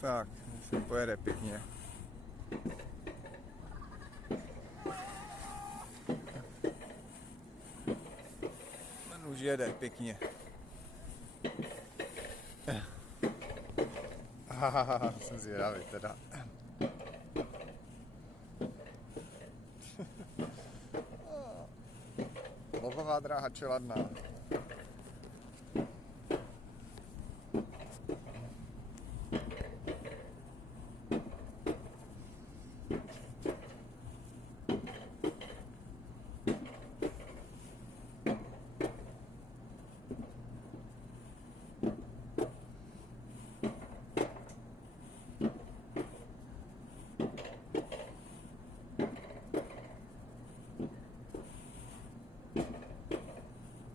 Tak, se pojede pěkně. Ten už jede pěkně. Jsem zvědavý teda. Lovová dráha Čeladná.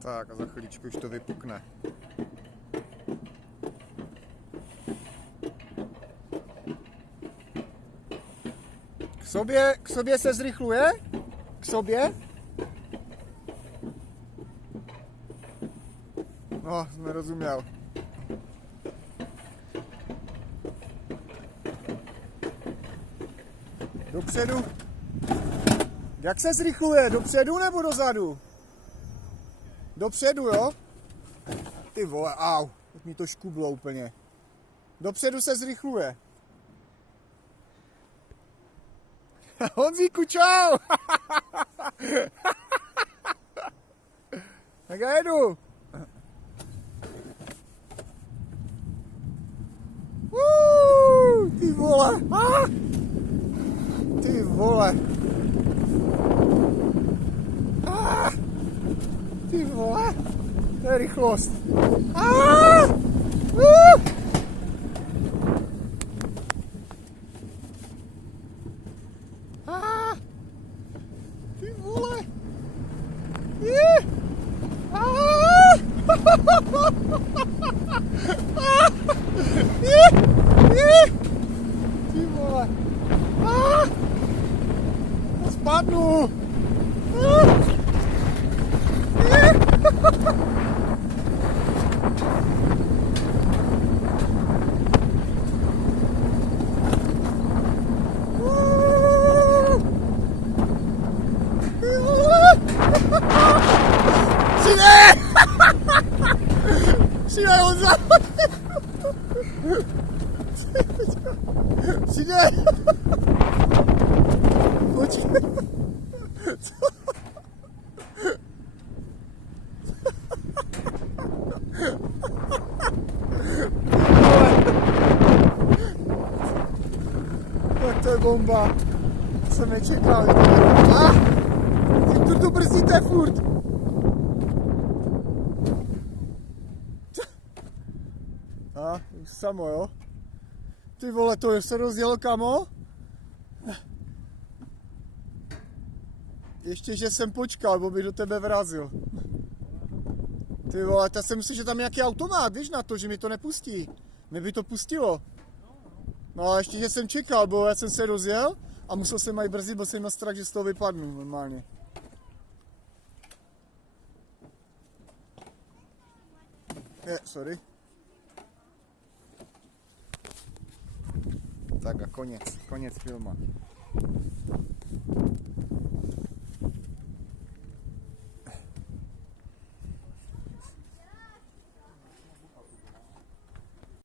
Tak a za chvíličku už to vypukne. K sobě se zrychluje? K sobě? No, jsem nerozuměl. Dopředu. Jak se zrychluje? Dopředu nebo dozadu? Dopředu, jo? Ty vole, au, tak mi to škublo úplně. Dopředu se zrychluje. Honzíku, čau! Tak já jedu. Ty vole. Ty vole. Ty vole. To je rychlost. Ty vole. Ty vole. Spadnu. Přijde Honza! Přijde! Počkej! Tak to je bomba! Jsem nečekal. Ty tu brzdíte furt! Už samo, jo? Ty vole, to se rozjelo, kamo? Ještě, že jsem počkal, bo bych do tebe vrazil. Ty vole, já jsem myslel, že tam je nějaký automat, víš, na to, že mi to nepustí. Mě by to pustilo. No a ještě, že jsem čekal, bo já jsem se rozjel a musel jsem aj brzdit, bo jsem měl strach, že z toho vypadnu normálně. Sorry. Tak a konec filmu.